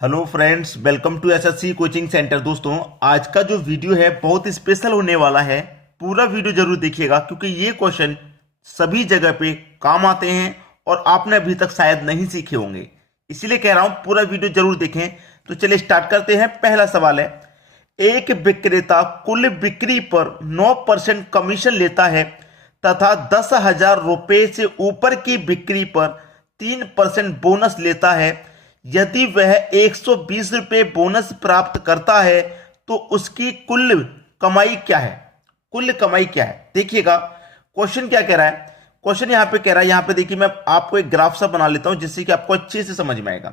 Hello friends, welcome to SSC coaching centre. दोस्तों, आज का जो वीडियो है बहुत स्पेशल होने वाला है। पूरा वीडियो जरूर देखिएगा क्योंकि ये क्वेश्चन सभी जगह पे काम आते हैं और आपने अभी तक शायद नहीं सीखे होंगे, इसीलिए कह रहा हूं पूरा वीडियो जरूर देखें। तो चलिए स्टार्ट करते हैं। पहला सवाल है, एक विक्रेता कुल बिक्री पर 9% कमीशन लेता है तथा 10,000 रुपये से ऊपर की बिक्री पर 3% बोनस लेता है। यदि वह 120 रुपये बोनस प्राप्त करता है तो उसकी कुल कमाई क्या है? कुल कमाई क्या है? देखिएगा क्वेश्चन क्या कह रहा है। क्वेश्चन यहां पे कह रहा है, यहां पे देखिए मैं आपको एक ग्राफ सा बना लेता हूं जिससे कि आपको अच्छे से समझ में आएगा।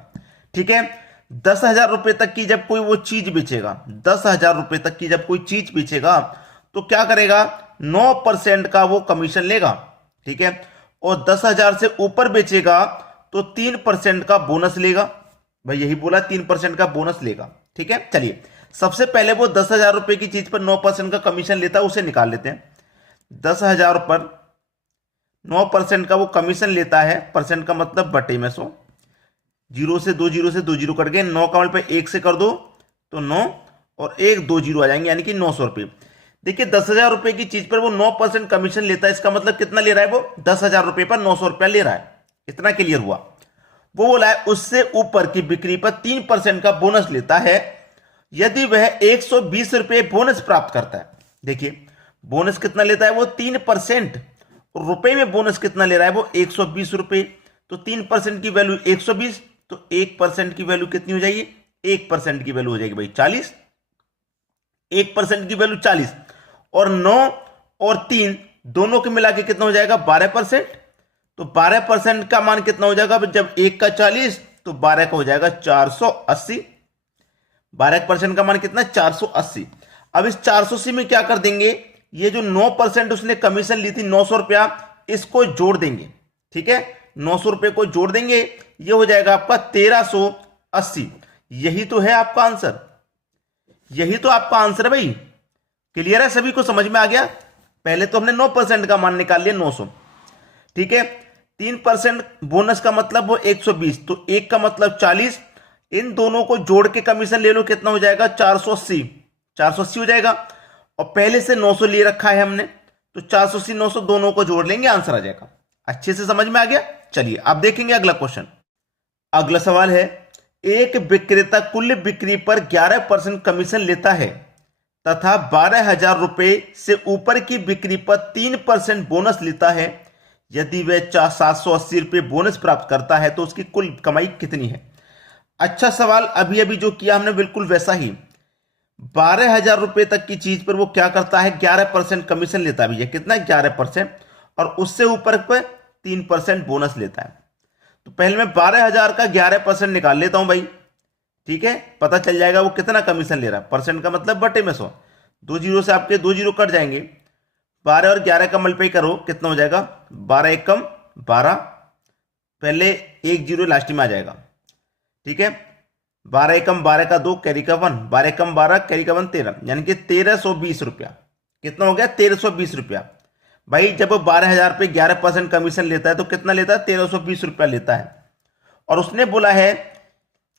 ठीक है, 10,000 रुपये तक की जब कोई वो चीज बेचेगा, 10,000 रुपये तक की जब कोई चीज बेचेगा तो क्या करेगा? 9% का वो कमीशन लेगा। ठीक है, और 10,000 से ऊपर बेचेगा तो 3% का बोनस लेगा। भाई यही बोला, 3% का बोनस लेगा। ठीक है, चलिए सबसे पहले वो 10,000 रुपए की चीज पर 9% का कमीशन लेता है, उसे निकाल लेते हैं। 10,000 पर 9% का वो कमीशन लेता है, परसेंट का मतलब बटे में 100। जीरो से दो जीरो कट गए, 9 का मल्टीप्लाई 1 से कर दो तो 9 और 1 2 जीरो आ जाएंगे, यानी कि 900 रुपये। देखिए 10,000 रुपए की चीज पर वो 9% कमीशन लेता है, इसका मतलब कितना ले रहा है? वो 10,000 रुपये पर 900 रुपया ले रहा है। इतना क्लियर हुआ। वो बोला है उससे ऊपर की बिक्री पर 3% का बोनस लेता है यदि वह 120 रुपये बोनस प्राप्त करता है। देखिए बोनस कितना लेता है वो? 3%। रुपए में बोनस कितना ले रहा है वो? 120 रुपये। तो 3% की वैल्यू 120, तो 1% की वैल्यू कितनी हो जाएगी? 1% की वैल्यू हो जाएगी भाई 40। 1% की वैल्यू 40 और 9 और 3 दोनों के मिला के कितना हो जाएगा? 12%। तो 12% का मान कितना हो जाएगा? जब 1 का 40 तो 12 का हो जाएगा 480। 12% का मान कितना? 480। अब इस 480 में क्या कर देंगे? ये जो 9% उसने कमीशन ली थी 900 रुपया, इसको जोड़ देंगे। ठीक है, 900 रुपये को जोड़ देंगे, ये हो जाएगा आपका 1380। यही तो है आपका आंसर, यही तो आपका आंसर है भाई। क्लियर है? सभी को समझ में आ गया? पहले तो हमने 9% का मान निकाल लिया 900। ठीक है, 3% बोनस का मतलब वो 120, तो 1 का मतलब 40। इन दोनों को जोड़ के कमीशन ले लो, कितना हो जाएगा? 480। 480 हो जाएगा, और पहले से 900 ले रखा है हमने, तो 480 900 दोनों को जोड़ लेंगे, आंसर आ जाएगा। अच्छे से समझ में आ गया? चलिए अब देखेंगे अगला क्वेश्चन। अगला सवाल है, एक विक्रेता कुल बिक्री पर 11% कमीशन लेता है तथा 12,000 रुपये से ऊपर की बिक्री पर 3% बोनस लेता है। यदि वह 780 रुपये बोनस प्राप्त करता है तो उसकी कुल कमाई कितनी है? अच्छा सवाल। अभी अभी जो किया हमने बिल्कुल वैसा ही। 12,000 रुपये तक की चीज पर वो क्या करता है? 11% कमीशन लेता है। भैया कितना? 11%, और उससे ऊपर पर 3% बोनस लेता है। तो पहले मैं 12,000 का 11% निकाल लेता हूं भाई। ठीक है, पता चल जाएगा वो कितना कमीशन ले रहा है। परसेंट का मतलब बटे में 100। 2 जीरो से आपके 2 जीरो कट जाएंगे। 12 और 11 का मल्टीप्लाई करो, कितना हो जाएगा? 12 एक कम 12, पहले 1 जीरो लास्ट में आ जाएगा। ठीक है, 12 एकम 12 का 2, कैरी का 1, 12 एकम 12, कैरी का 1 13, यानी कि 1320 रुपया। कितना हो गया? 1320 रुपया। भाई जब वो 12,000 पे 11% कमीशन लेता है तो कितना लेता है? 1320 रुपया लेता है। और उसने बोला है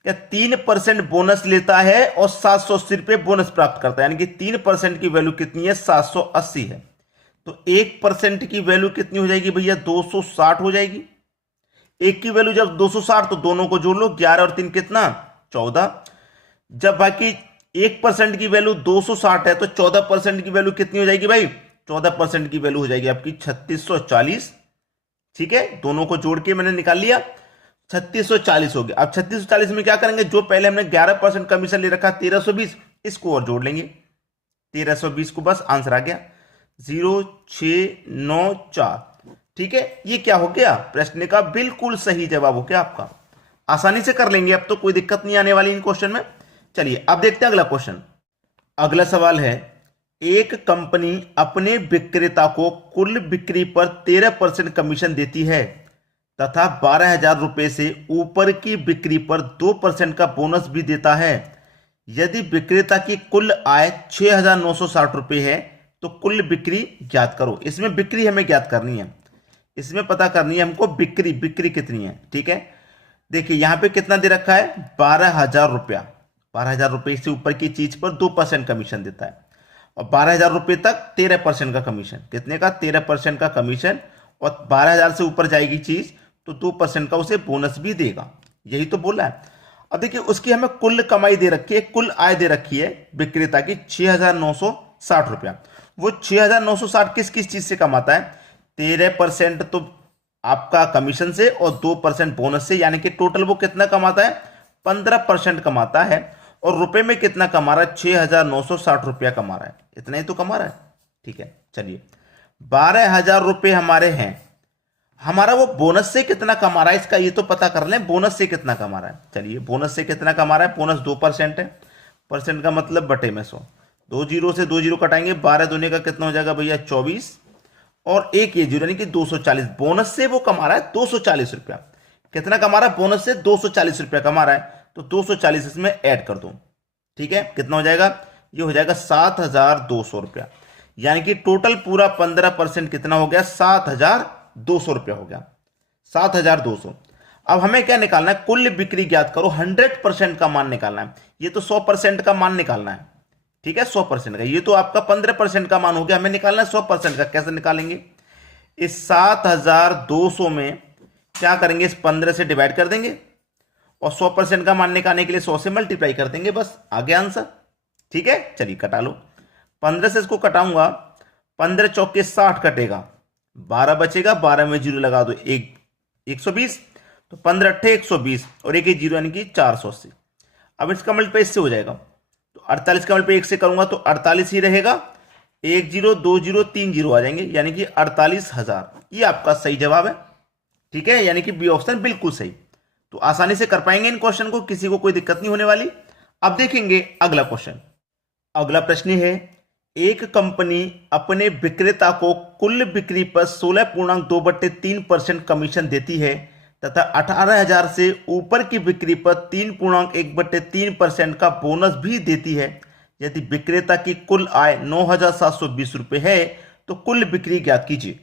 कि 3% बोनस लेता है और 780 रुपये बोनस प्राप्त करता है, यानी कि 3% की वैल्यू कितनी है? 780 है। तो 1% की वैल्यू कितनी हो जाएगी भैया? 260 हो जाएगी। एक की वैल्यू जब 260 तो दोनों को जोड़ लो, 11 और 3 कितना? 14। जब बाकी 1% की वैल्यू 260 है तो 14% की वैल्यू कितनी हो जाएगी भाई? 14% की वैल्यू हो जाएगी आपकी 3640। ठीक है, दोनों को जोड़ के मैंने निकाल लिया, 3640 हो गया। अब 3640 में क्या करेंगे? जो पहले हमने 11% कमीशन ले रखा 1320, इसको और जोड़ लेंगे। 1320 को बस आंसर आ गया 0694। ठीक है, ये क्या हो गया? प्रश्न का बिल्कुल सही जवाब हो गया आपका। आसानी से कर लेंगे, अब तो कोई दिक्कत नहीं आने वाली इन क्वेश्चन में। चलिए अब देखते हैं अगला क्वेश्चन। अगला सवाल है, एक कंपनी अपने विक्रेता को कुल बिक्री पर 13% कमीशन देती है तथा 12,000 रुपये से ऊपर की बिक्री पर 2% का बोनस भी देता है। यदि विक्रेता की कुल आय 6,960 रुपये है तो कुल बिक्री ज्ञात करो। इसमें बिक्री हमें ज्ञात करनी है, इसमें पता करनी है हमको बिक्री कितनी है। ठीक है, देखिए यहाँ पे कितना दे रखा है, 12,000 रुपया। 12,000 रुपये से ऊपर की चीज पर 2% कमीशन देता है, और 12,000 रुपये तक 13% का कमीशन। कितने का? 13% का कमीशन। और 12,000 से ऊपर जाएगी चीज तो 2% का उसे बोनस भी देगा। यही तो बोला है। अब देखिए उसकी हमें कुल कमाई दे रखी है, कुल आय दे रखी है विक्रेता की 6,960 रुपया। वो 6,960 किस किस चीज से कमाता है? 13% तो आपका कमीशन से और 2% बोनस से, यानी कि टोटल वो कितना कमाता है? 15% कमाता है। और रुपए में कितना कमा रहा है? 6,960 रुपया कमा रहा है। इतना ही तो कमा रहा है। ठीक है, चलिए 12,000 रुपये हमारे हैं। हमारा वो बोनस से कितना कमा रहा है इसका ये तो पता कर लें। बोनस से कितना कमा रहा है? चलिए बोनस से कितना कमा रहा है? बोनस 2% है। परसेंट का मतलब बटे में 100। 2 जीरो से 2 जीरो कटाएंगे, 12 दूने का कितना हो जाएगा भैया? 24। और एक ये जीरो यानी कि 240। बोनस से वो कमा रहा है 240 रुपया। कितना कमा रहा है? बोनस से 240 रुपया कमा रहा है। तो 240 इसमें ऐड कर दो। ठीक है, कितना हो जाएगा? ये हो जाएगा 7,200 रुपया। यानी कि टोटल पूरा 15% कितना हो गया? 7,200 रुपया हो गया। 7,200। अब हमें क्या निकालना है? कुल बिक्री ज्ञात करो। 100% का मान निकालना है। ये तो 100% का मान निकालना है। ठीक है, 100% का। ये तो आपका 15% का मान हो गया, हमें निकालना है 100% का। कैसे निकालेंगे? इस 7,200 में क्या करेंगे? इस 15 से डिवाइड कर देंगे और 100% का मान निकालने के लिए 100 से मल्टीप्लाई कर देंगे, बस आ गया आंसर। ठीक है, चलिए कटा लो। 15 से इसको कटाऊंगा, 15 चौके 60 कटेगा, 12 बचेगा, 12 में जीरो लगा दो, 120। तो 15 अट्ठे 120 और एक जीरो यानी कि 480। अब इसका मल्टीप्लाई इससे हो जाएगा, तो 48 का मल्टीप्लाई 1 से करूंगा तो 48 ही रहेगा। 1 जीरो 2 जीरो 3 जीरो आ जाएंगे, यानी कि 48,000। ये आपका सही जवाब है। ठीक है, यानी कि बी ऑप्शन बिल्कुल सही। तो आसानी से कर पाएंगे इन क्वेश्चन को, किसी को कोई दिक्कत नहीं होने वाली। अब देखेंगे अगला क्वेश्चन। अगला प्रश्न है, एक कंपनी अपने विक्रेता को कुल बिक्री पर 16.2/3% कमीशन देती है तथा 18,000 से ऊपर की बिक्री पर 3.1/3% का बोनस भी देती है। यदि विक्रेता की कुल आय 9,720 रुपये है तो कुल बिक्री ज्ञात कीजिए।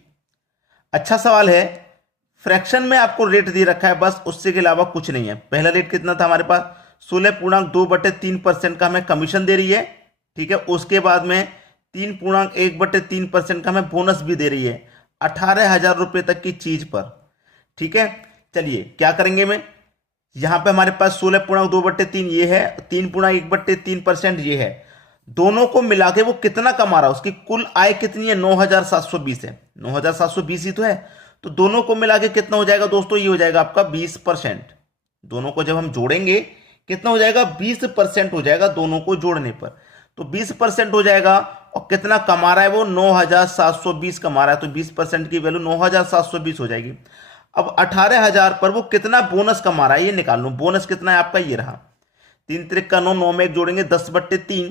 अच्छा सवाल है। फ्रैक्शन में आपको रेट दे रखा है बस, उससे के अलावा कुछ नहीं है। पहला रेट कितना था हमारे पास? 16.2/3% का हमें कमीशन दे रही है। ठीक है, उसके बाद में 3.1/3% का हमें बोनस भी दे रही है 18,000 रुपये तक की चीज पर। ठीक है, चलिए क्या करेंगे में, यहां पे हमारे पास 16.2/3 ये है, 3.1/3% ये है। दोनों को मिला के वो कितना कमा रहा है, उसकी कुल आय कितनी है? 9,720 है। 9,720 ही तो है। तो दोनों को मिला के कितना हो जाएगा दोस्तों? ये हो जाएगा आपका 20%। दोनों को जब हम जोड़ेंगे कितना हो जाएगा? 20% हो जाएगा दोनों को जोड़ने पर। तो 20% हो जाएगा। और कितना कमा रहा है वो? 9,720 कमा रहा है। तो 20% की वैल्यू 9,720 हो जाएगी। अब 18,000 पर वो कितना बोनस कमा रहा है ये निकाल लो। बोनस कितना है आपका? ये रहा 3 त्रिक का 9, 9 में एक जोड़ेंगे 10/3।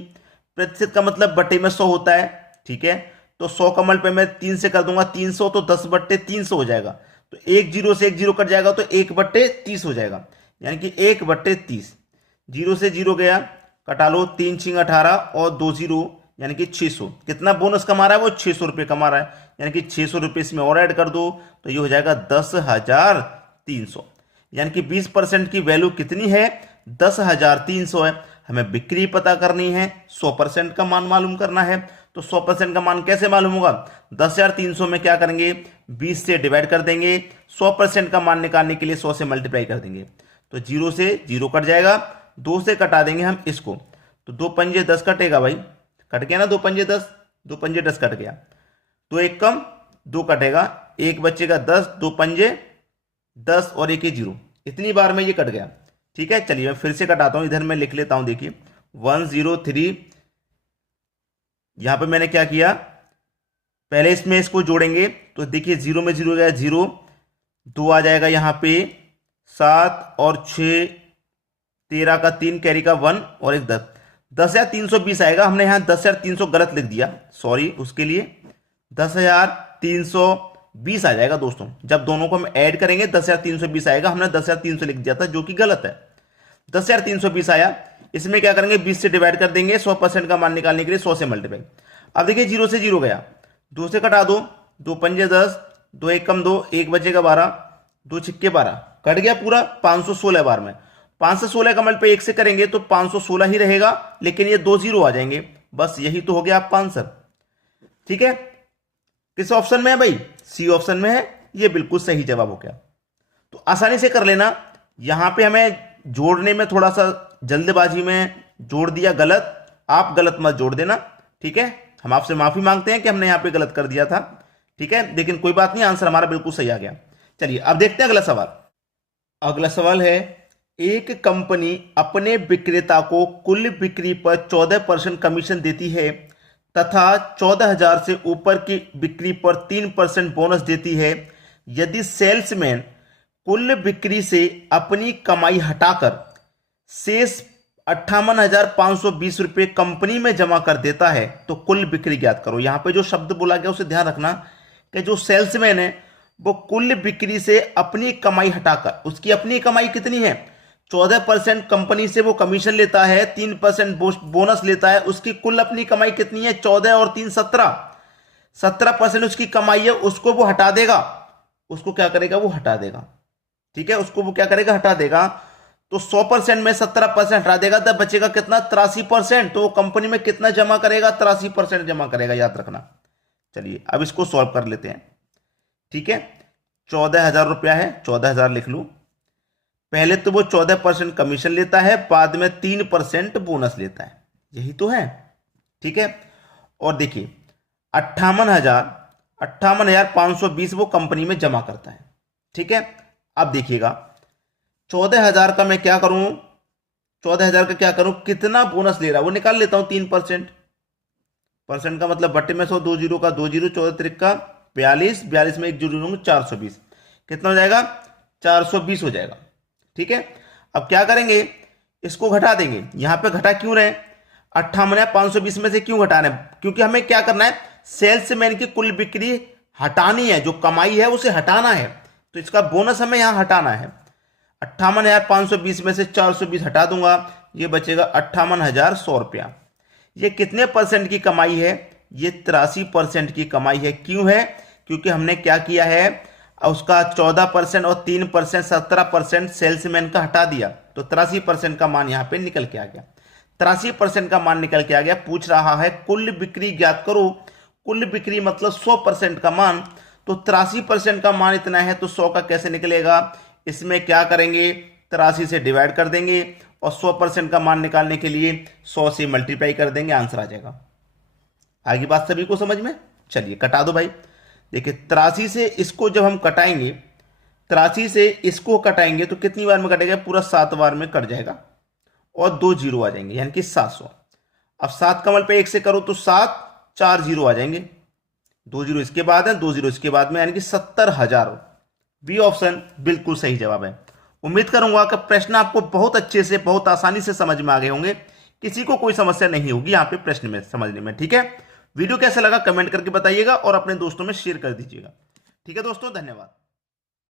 प्रतिशत का मतलब बटे में 100 होता है। ठीक है, तो 100 का मल्टीप्लाई मैं 3 से कर दूंगा 300, तो 10/300 हो जाएगा। तो 1 जीरो से 1 जीरो कट जाएगा तो 1/30 हो जाएगा, यानी कि 1/30। जीरो से जीरो गया, कटा लो, 3 छिंग 18 और 2 जीरो यानी कि 600। कितना बोनस कमा रहा है वो? 600 रुपये कमा रहा है, यानी कि 600 रुपये इसमें और ऐड कर दो तो ये हो जाएगा 10,300। यानी कि 20% की वैल्यू कितनी है? 10,300 है। हमें बिक्री पता करनी है, 100% का मान मालूम करना है। तो 100% का मान कैसे मालूम होगा? 10,300 में क्या करेंगे? 20 से डिवाइड कर देंगे। 100% का मान निकालने के लिए 100 से मल्टीप्लाई कर देंगे। तो जीरो से जीरो कट जाएगा, 2 से कटा देंगे हम इसको, तो 2 पंजे 10 कटेगा भाई, कट गया ना, 2 पंजे 10, 2 पंजे 10 कट गया। तो एक कम 2 कटेगा, एक बचेगा 10, 2 पंजे 10 और एक ही जीरो, इतनी बार में ये कट गया। ठीक है, चलिए मैं फिर से कटाता हूं, इधर मैं लिख लेता हूं। देखिए 103, यहां पे मैंने क्या किया, पहले इसमें इसको जोड़ेंगे तो देखिए जीरो में जीरो गया, जीरो, 2 आ जाएगा यहां पे, 7 और 6, 13 का 3 कैरी का 1 और एक 10, 10,320 आएगा। हमने यहां 10,300 गलत लिख दिया, सॉरी उसके लिए। 10,320 आ जाएगा दोस्तों, जब दोनों को हम ऐड करेंगे 10,320 आएगा। हमने 10,300 लिख दिया था जो कि गलत है। 10,320 आया, इसमें क्या करेंगे 20 से डिवाइड कर देंगे 100% का मान निकालने के लिए, 100 से मल्टीप्लाई। अब देखिए जीरो से जीरो गया, 2 से कटा दो, 2 पंजे 10, 2 एक कम 2, एक बचेगा 12, 2 छिक्के 12, कट गया पूरा 516 बार में। 516 का मल्टीप्लाई 1 से करेंगे तो 516 ही रहेगा, लेकिन ये 2 जीरो आ जाएंगे। बस यही तो हो गया आपका आंसर। ठीक है, किस ऑप्शन में है भाई? सी ऑप्शन में है। ये बिल्कुल सही जवाब हो गया। तो आसानी से कर लेना। यहां पे हमें जोड़ने में थोड़ा सा जल्दबाजी में जोड़ दिया गलत, आप गलत मत जोड़ देना। ठीक है, हम आपसे माफी मांगते हैं कि हमने यहां पे गलत कर दिया था। ठीक है, लेकिन कोई बात नहीं, आंसर हमारा बिल्कुल सही आ गया। चलिए अब देखते हैं अगला सवाल। अगला सवाल है, एक कंपनी अपने विक्रेता को कुल बिक्री पर 14% कमीशन देती है तथा 14,000 से ऊपर की बिक्री पर 3% बोनस देती है। यदि सेल्समैन कुल बिक्री से अपनी कमाई हटाकर शेष 58,520 रुपये कंपनी में जमा कर देता है तो कुल बिक्री ज्ञात करो। यहां पे जो शब्द बोला गया उसे ध्यान रखना कि जो सेल्समैन है वो कुल बिक्री से अपनी कमाई हटाकर, उसकी अपनी कमाई कितनी है? 14% कंपनी से वो कमीशन लेता है, 3% बोनस लेता है, उसकी कुल अपनी कमाई कितनी है? 14 और 3 17, 17% उसकी कमाई है, उसको वो हटा देगा। उसको क्या करेगा? वो हटा देगा। ठीक है, उसको वो क्या करेगा? हटा देगा। तो 100% में 17% हटा देगा, तब बचेगा कितना? 83%। तो वो कंपनी में कितना जमा करेगा? 83% जमा करेगा, याद रखना। चलिए अब इसको सॉल्व कर लेते हैं। ठीक है, 14,000 रुपया है, 14,000 लिख लू। पहले तो वो 14% कमीशन लेता है, बाद में 3% बोनस लेता है, यही तो है। ठीक है, और देखिए 58,520 वो कंपनी में जमा करता है। ठीक है, अब देखिएगा 14,000 का मैं क्या करूं? 14,000 का क्या करूं? कितना बोनस ले रहा है वो निकाल लेता हूं। 3% परसेंट का मतलब बट्टे में 100, 2 जीरो का 2 जीरो, 14 त्रिक का 42, 42 में 1 जीरो लूंगा 420। कितना हो जाएगा? 420 हो जाएगा। ठीक है, अब क्या करेंगे? इसको घटा देंगे। यहां पे घटा क्यों रहे? 58,520 में से क्यों घटा रहे हैं? क्योंकि हमें क्या करना है? सेल्समैन की कुल बिक्री हटानी है, जो कमाई है उसे हटाना है, तो इसका बोनस हमें यहां हटाना है। 58,520 में से 420 हटा दूंगा, ये बचेगा 58,100 रुपया। ये कितने परसेंट की कमाई है? ये 83% की कमाई है। क्यों है? क्योंकि हमने क्या किया है? उसका 14% और 3% 17% सेल्समैन का हटा दिया, तो 83% का मान यहां पे निकल के आ गया। 83% का मान निकल के आ गया। पूछ रहा है कुल बिक्री ज्ञात करो। कुल बिक्री मतलब 100% का मान, तो 83% का मान इतना है, तो 100 का कैसे निकलेगा? इसमें क्या करेंगे? 83 से डिवाइड कर देंगे और 100% का मान निकालने के लिए 100 से मल्टीप्लाई कर देंगे, आंसर आ जाएगा। आगे बात सभी को समझ में? चलिए कटा दो भाई। देखिए 83 से इसको जब हम कटाएंगे, 83 से इसको कटाएंगे तो कितनी बार में कटेगा? पूरा 7 बार में कट जाएगा और 2 जीरो आ जाएंगे, यानी कि 700। अब 7 का मल्टीप्लाई 1 से करो तो 7, 4 जीरो आ जाएंगे, 2 जीरो इसके बाद है, 2 जीरो इसके बाद में, यानी कि 70,000। बी ऑप्शन बिल्कुल सही जवाब है। उम्मीद करूंगा कि प्रश्न आपको बहुत अच्छे से, बहुत आसानी से समझ में आ गए होंगे। किसी को कोई समस्या नहीं होगी यहाँ पे प्रश्न में समझने में। ठीक है, वीडियो कैसा लगा कमेंट करके बताइएगा और अपने दोस्तों में शेयर कर दीजिएगा। ठीक है दोस्तों, धन्यवाद।